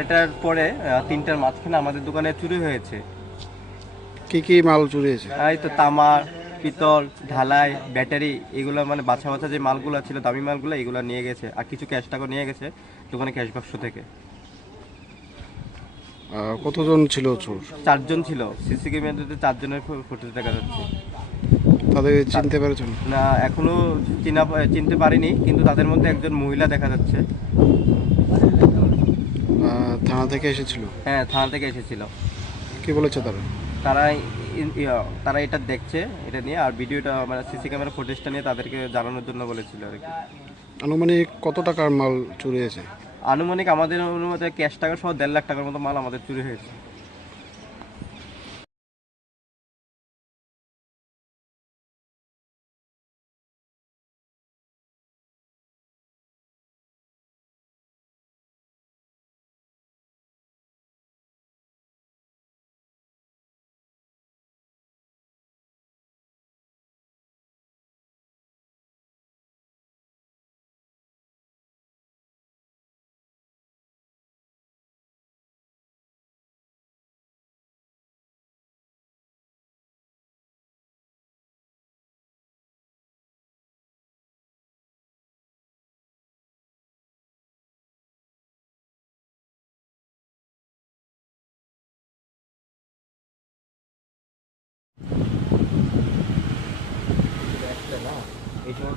এটার পরে 3টার মাঝখানে আমাদের দোকানে চুরি হয়েছে। কি কি মাল চুরি হয়েছে? এই তো তামা, পিতল, ঢালাই, ব্যাটারি, এগুলো মানে বাছা বাছা যে মালগুলো ছিল, দামি মালগুলো, এগুলো নিয়ে গেছে। আর কিছু ক্যাশ টাকা নিয়ে গেছে দোকানে ক্যাশ বাক্স থেকে। কতজন ছিল চোর? 4জন ছিল, সিসি ক্যামেরাতে 4জনের ফুটেজ দেখা যাচ্ছে। তাদের চিনতে পেরেছেন? না, এখনো চিনতে পারিনি, কিন্তু তাদের মধ্যে একজন মহিলা দেখা যাচ্ছে। থানা থেকে এসেছিল? হ্যাঁ, থানা থেকে এসেছিল। কি বলেছে তারা? তারা তারা এটা দেখছে, এটা নিয়ে, আর ভিডিওটা মানে সিসি ক্যামেরা ফুটেজটা নিয়ে তাদেরকে জানানোর জন্য বলেছিল আর কি। আনুমানিক কত টাকার মাল চুরি হয়েছে? আনুমানিক আমাদের অনুমতি ক্যাশ টাকা সহ 1.5 লাখ টাকার মতো মাল আমাদের চুরি হয়েছে। এই সময়